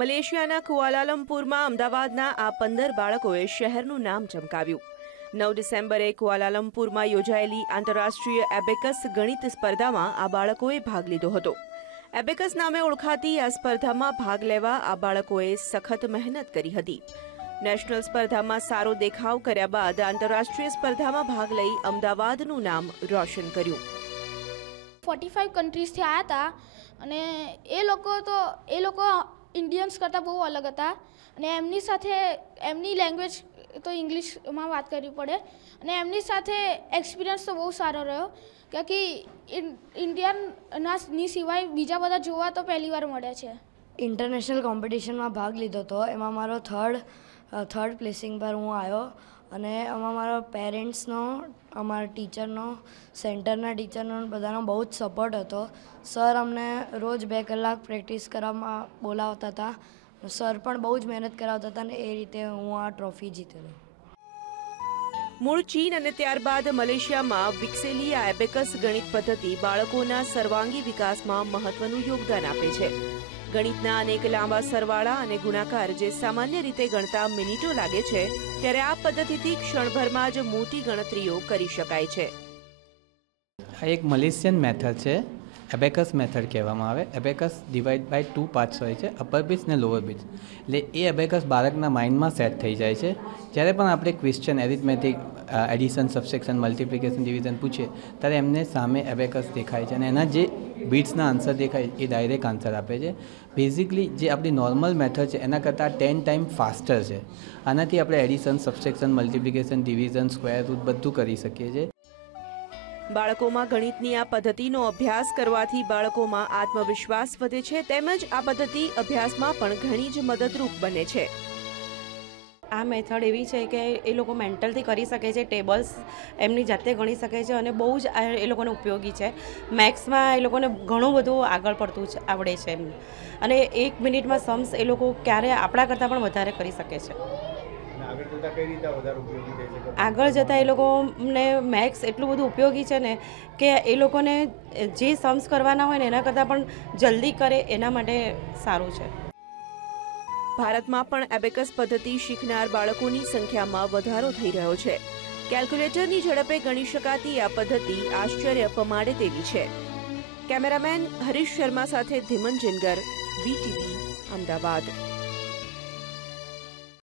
મલેશિયાના કુઆલાલમપુરમાં અમદાવાદના આ પંદર બાળકોએ શહેરનું નામ ચમકાવ્યું. નવ ડિસેમ્બરે કુઆલાલમપુરમાં યોજાયેલી આંતરરાષ્ટ્રીય એબેકસ ગણિત સ્પર્ધામાં આ બાળકોએ ભાગ લીધો હતો. એબેકસ નામે ઓળખાતી આ સ્પર્ધામાં ભાગ લેવા આ બાળકોએ સખત મહેનત કરી હતી. નેશનલ સ્પર્ધામાં સારો દેખાવ કર્યા બાદ આંતરરાષ્ટ્રીય સ્પર્ધામાં ભાગ લઈ અમદાવાદનું નામ રોશન કર્યું. ફોર્ટી ફાઇવ કન્ટ્રીઝથી આવ્યા હતા અને એ લોકો તો, એ લોકો ઇન્ડિયન્સ કરતાં બહુ અલગ હતા અને એમની સાથે એમની લેંગ્વેજ તો ઇંગ્લિશમાં વાત કરવી પડે અને એમની સાથે એક્સપિરિયન્સ તો બહુ સારો રહ્યો કે કે ઇન્ડિયનના સિવાય બીજા બધા જોવા તો પહેલી વાર મળ્યા છે. ઇન્ટરનેશનલ કોમ્પિટિશનમાં ભાગ લીધો હતો એમાં મારો થર્ડ થર્ડ પ્લેસિંગ પર હું આવ્યો. અને આમાં મારા પેરેન્ટ્સનો, અમારા ટીચરનો, સેન્ટરના ટીચરનો બધાનો બહુ જ સપોર્ટ હતો. સર અમને રોજ બે કલાક પ્રેક્ટિસ કરવામાં બોલાવતા હતા. સર પણ બહુ જ મહેનત કરાવતા હતા અને એ રીતે હું આ ટ્રોફી જીતેલો. મૂળ ચીન અને ત્યારબાદ મલેશિયામાં વિકસેલી આ એબેકસ ગણિત પદ્ધતિ બાળકોના સર્વાંગી વિકાસમાં મહત્વનું યોગદાન આપે છે. ગણિતના અનેક લાંબા સરવાળા અને ગુણાકાર જે સામાન્ય રીતે ગણતા મિનિટો લાગે છે, ત્યારે આ પદ્ધતિથી ક્ષણભરમાં જ મોટી ગણતરીઓ કરી શકાય છે. આ એક મલેશિયન મેથડ છે, એબેકસ મેથડ કહેવામાં આવે. Abacus divide by two parts હોય છે અપર બીચ ને લોઅર બીચ એટલે એ એબેકસ બાળકના માઇન્ડમાં સેટ થઈ જાય છે. જ્યારે પણ આપણે question arithmetic addition subsection multiplication division પૂછે, ત્યારે એમને સામે એબેકસ દેખાય છે અને એના જે બીટ્સના આન્સર દેખાય એ ડાયરેક્ટ આન્સર આપે છે. બેઝિકલી જે આપણી નોર્મલ મેથડ છે, એના કરતાં ટેન ટાઈમ ફાસ્ટર છે. આનાથી આપણે addition subsection multiplication division square root બધું કરી શકીએ છીએ. બાળકોમાં ગણિતની આ પદ્ધતિનો અભ્યાસ કરવાથી બાળકોમાં આત્મવિશ્વાસ વધે છે, તેમજ આ પદ્ધતિ અભ્યાસમાં પણ ઘણી જ મદદરૂપ બને છે. આ મેથડ એવી છે કે એ લોકો મેન્ટલથી કરી શકે છે ટેબલ્સ એમની જાતે ગણી શકે છે અને બહુ જ એ લોકોને ઉપયોગી છે. મેથ્સમાં એ લોકોને ઘણું બધું આગળ પડતું આવડે છે એમ. અને એક મિનિટમાં સમ્સ એ લોકો ક્યારે આપણા કરતાં પણ વધારે કરી શકે છે. આગળ જતાં એ લોકોને મેથ્સ એટલું બધું ઉપયોગી છે ને કે એ લોકોને જે સમ્સ કરવાના હોય ને એના કરતાં પણ જલ્દી કરે એના માટે સારું છે. ભારતમાં પણ એબેકસ પદ્ધતિ શીખનાર બાળકોની સંખ્યામાં વધારો થઈ રહ્યો છે. કેલ્ક્યુલેટરની ઝડપે ગણી શકાતી આ પદ્ધતિ આશ્ચર્ય પમાડે તેવી છે. કેમેરામેન હરીશ શર્મા સાથે ધીમન જિનગર વીટીવી, અમદાવાદ.